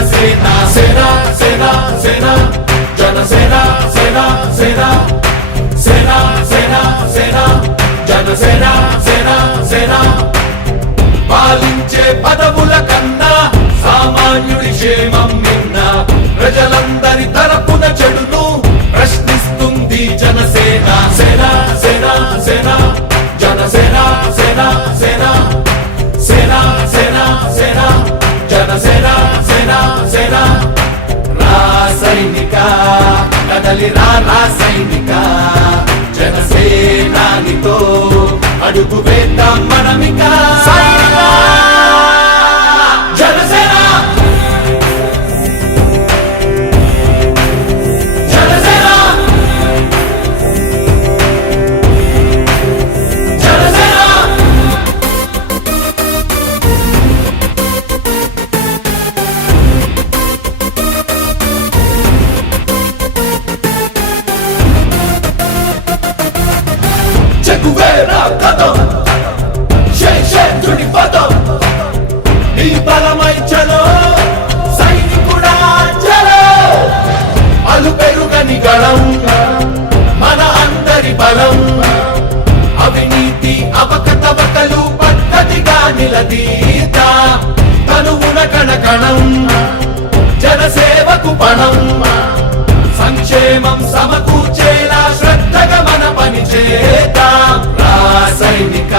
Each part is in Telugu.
జనసేన సేన సేన సేన జనసేన సేన సేన సేన సేన సేన జనసేన సేన సేన పాలించే పదవుల కన్నా సామాన్యుడి క్షేమం నిన్న ప్రజలందరి తరపున చెడును ప్రశ్నిస్తుంది జనసేన సేన సేన సేన జనసేన సేన సేన సేన సేన సేన జనసేన సేన సేన రాసైనిక కదలి రాసైనిక జనసేనానితో అడుగు వేద్దాం మనమిక జనసేన జనసేన జనసేన చెగువేరా కదం శేషేంద్రుడి పదం నీ బలమై చలో సైనికుడా చలో అలు పెరుగని గళం మన అందరి బలం అవినీతి అవకతవకలు పద్ధతిగా నిలదీత తనువున కణకణం జనసేవకు పణం సంక్షేమం సమకూర్చేలా శ్రద్ధగా మన పని చేద్దాం రాసైనిక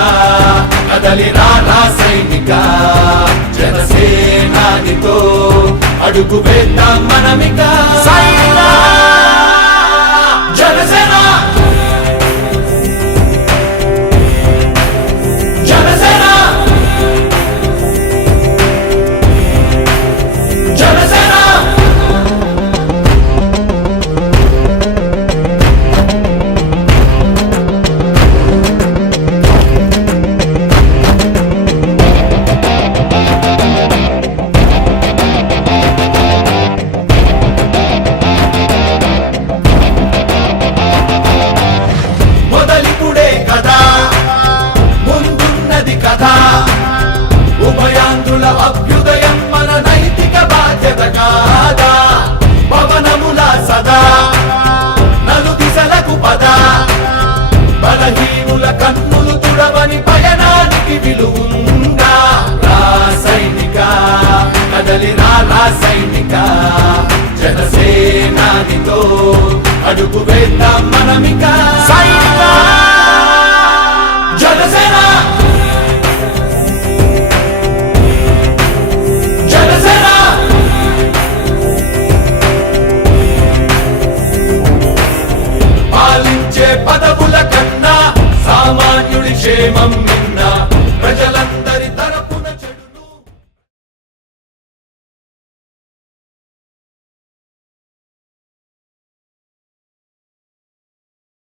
కదలి రాసైనిక జనసేనానితో అడుగు వేద్దాం మనమిక జనసేన జనసేన జనసేన ఉభయాంధ్రుల అభ్యుదయం మన నైతిక బాధ్యత కాదా పవనముల సదా నలు దిశలకు పద బలహీనుల కన్నులు తుడవని పయనానికి విలువుందా రాసైనిక కదలి రాసైనిక జనసేనానితో అడుగు వేద్దాం మనమిక జనసేన పదవుల కన్నా సామాన్యుడి క్షేమం నిన్న ప్రజలంతా